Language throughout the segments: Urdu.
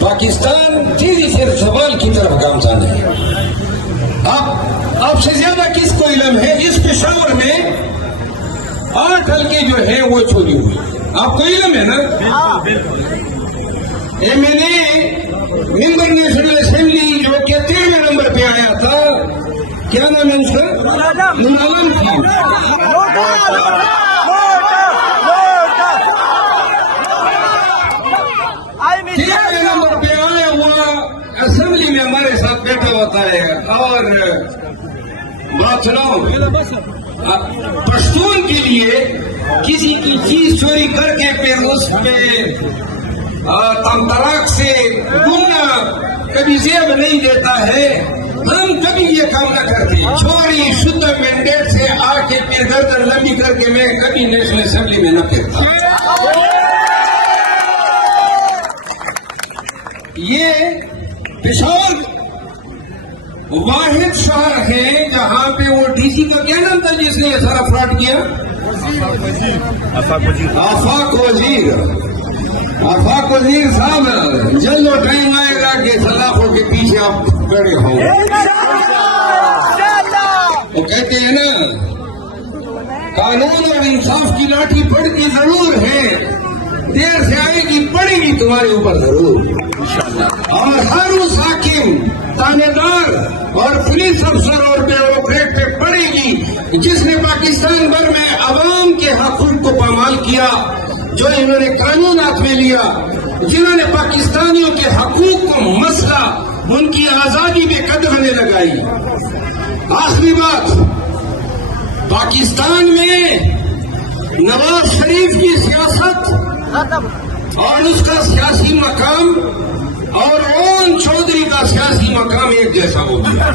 پاکستان تیزی سے سوال کی طرف گامزن ہے. آپ سے زیادہ کس کو علم ہے اس پشاور میں 8 حلقے جو ہیں وہ چوری ہوئی؟ آپ کو علم ہے نا؟ میں نے ممبر نیشنل اسمبلی جو کہ 13ویں نمبر پہ آیا تھا، کیا نام ہے اس کا؟ نورعالم کی. 13ویں نمبر پہ آیا ہوا اسمبلی میں ہمارے ساتھ بیٹھا ہوتا ہے اور بات سناؤ. پشتون کے لیے کسی کی چیز چوری کر کے پھر اس پہ تمطراق سے گمنا کبھی زیب نہیں دیتا ہے. ہم کبھی یہ کام نہ کرتے. چوری شدھ مینڈیٹ سے آ کے پھر گردن لمبی کر کے میں کبھی نیشنل اسمبلی میں نہ پھرتا. یہ پشاور واحد شہر ہے جہاں پہ وہ ڈی سی کا کیا نام تھا جس نے یہ سارا فراڈ کیا؟ آفاق وزیر صاحب، جلد و ٹائم آئے گا کہ سلاخوں کے پیچھے آپ کھڑے ہوں. وہ کہتے ہیں نا قانون اور انصاف کی لاٹھی پڑتی ضرور ہے، دیر سے آئے گی پڑے گی تمہارے اوپر ضرور. اور ہر اس حاکم، تانے دار اور پولیس افسر اور بیوروکریٹ پہ پڑے گی جس نے پاکستان بھر میں عوام کے حقوق کو پامال کیا، جو انہوں نے قانون ہاتھ میں لیا، جنہوں نے پاکستانیوں کے حقوق کو مسئلہ، ان کی آزادی میں قدغنیں لگائی. آخری بات، پاکستان میں نواز شریف کی سیاست اور اس کا سیاسی مقام اور اون چودھری کا سیاسی مقام ایک جیسا ہو گیا.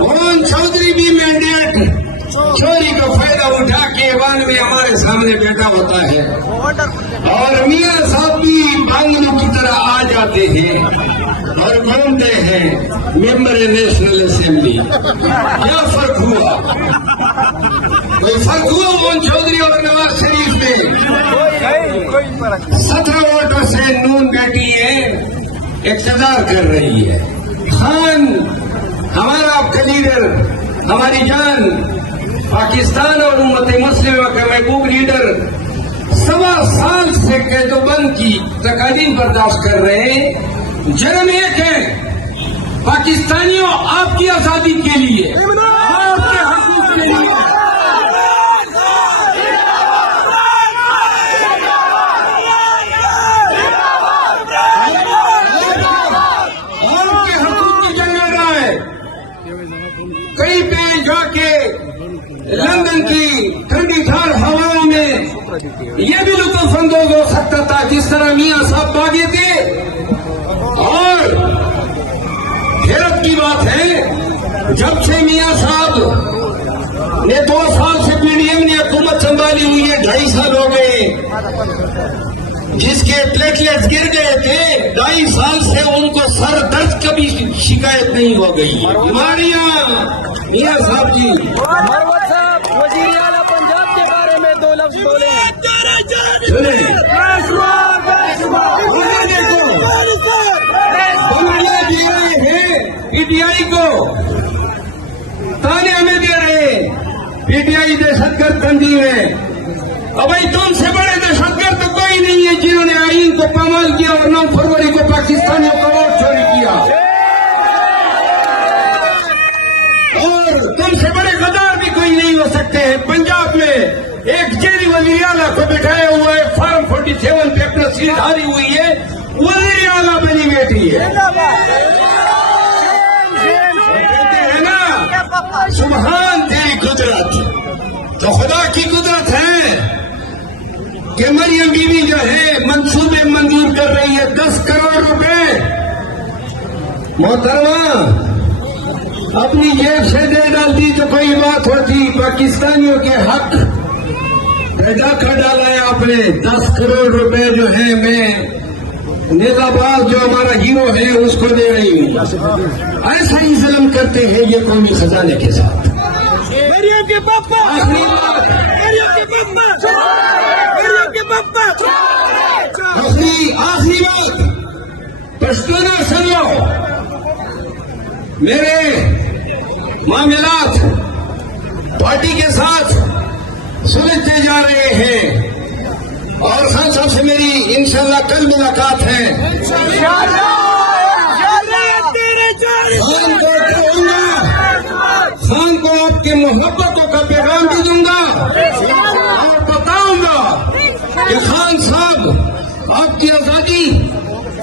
اون چودھری بھی مینڈیٹ چوری کا فائدہ اٹھا کے ایوان میں ہمارے سامنے بیٹھا ہوتا ہے، اور میاں صاحب بھی بانگلو کی طرح آ جاتے ہیں اور گھومتے ہیں ممبر نیشنل اسمبلی. کیا فرق ہوا؟ کوئی فرق ہوا مون چودھری اور نواز شریف میں؟ 17 ووٹوں سے نون بیٹی ہے اقتدار کر رہی ہے. خان ہمارا آپ کا لیڈر، ہماری جان، پاکستان اور امت مسلمہ کا محبوب لیڈر 1.25 سال سے قید و بند کی تکالیف برداشت کر رہے ہیں. جرم ایک ہے پاکستانیوں، آپ کی آزادی کے لیے، آپ کے حقوق کے لیے. کہیں پہ جا کے لندن کی ٹھنڈی ٹھار ہواؤں میں یہ بھی لطف اندوز ہو سکتا تھا جس طرح میاں صاحب باغے تھے. اور حیرت کی بات ہے، جب سے میاں صاحب نے 2 سال سے پی ڈی ایم نے حکومت سنبھالی ہوئی ہے، 2.5 سال ہو گئے، جس کے پلیٹلیٹس گر گئے تھے، 2.5 سال سے ان کو سر درد کبھی شکایت نہیں ہو گئی. بیماریاں میاں صاحب جی. مروت صاحب، وزیر اعلیٰ پنجاب کے بارے میں 2 لفظ بولے. دے رہے ہیں پی ٹی آئی کو، تانے ہمیں دے رہے ہیں پی ٹی آئی دہشت گرد تنظیم ہے. اور بھائی تم سے بڑے دہشت گرد تو کوئی نہیں ہے جنہوں نے آئین کو پامال کیا اور 9 فروری کو پاکستانیوں کا ووٹ چوری کیا. اور تم سے بڑے غدار بھی کوئی نہیں ہو سکتے ہیں. پنجاب میں ایک جیلی وزیر اعلیٰ کو بٹھایا ہوا ہے، فارم 47 پہ اپنا سیٹ ہاری ہوئی ہے، وزیر اعلیٰ بنی بیٹھی ہے. کہتے ہیں نا سبحان تیری قدرت، تو خدا کی قدرت ہے کہ مریم بیوی جو ہے منصوبے منظور کر رہی ہے 10 کروڑ روپے. محترمہ اپنی جیب سے دے ڈالتی تو کوئی بات ہوتی، پاکستانیوں کے حق پیدا کر ڈالا ہے آپ نے. 10 کروڑ روپے جو ہے میں نیزاباد جو ہمارا ہیرو ہے اس کو دے رہی ہوں. ایسا ہی ظلم کرتے ہیں یہ قومی خزانے کے ساتھ. مریم کے پاپا، آخری بات، مریم کے پاپا، مریم کے پاپا. میری آخری بات پشتونہ سن لو. میرے معاملات پارٹی کے ساتھ سلجھتے جا رہے ہیں اور خان صاحب سے میری انشاءاللہ کل ملاقات ہے. خان کو کہوں گا، خان کو آپ کے محبتوں کا پیغام بھی دوں گا اور بتاؤں گا کہ خان صاحب آپ کی آزادی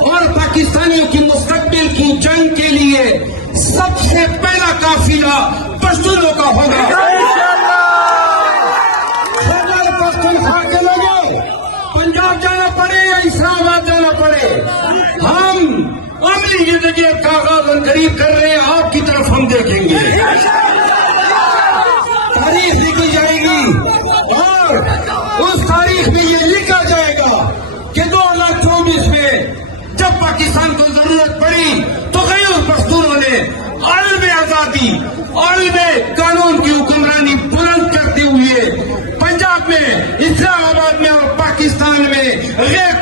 اور پاکستانیوں کی مستقبل کی جنگ کے لیے سب سے پہلا قافلہ پشتونوں کا ہوگا. خیبر پختونخوا کے لوگوں، پنجاب جانا پڑے یا اسلام آباد جانا پڑے، ہم عملی زندگی کا آغاز قریب کر رہے ہیں. آپ کی طرف ہم دیکھیں گے. تاریخ لکھی جائے گی اور اس تاریخ میں یہ لکھا جائے گا کہ 2024 میں جب پاکستان کو ضرورت پڑی تو غیر پختونوں نے عالم آزادی، عالم قانون کی حکمرانی بلند کرتے ہوئے پنجاب میں، اسلام آباد میں اور پاکستان میں غیر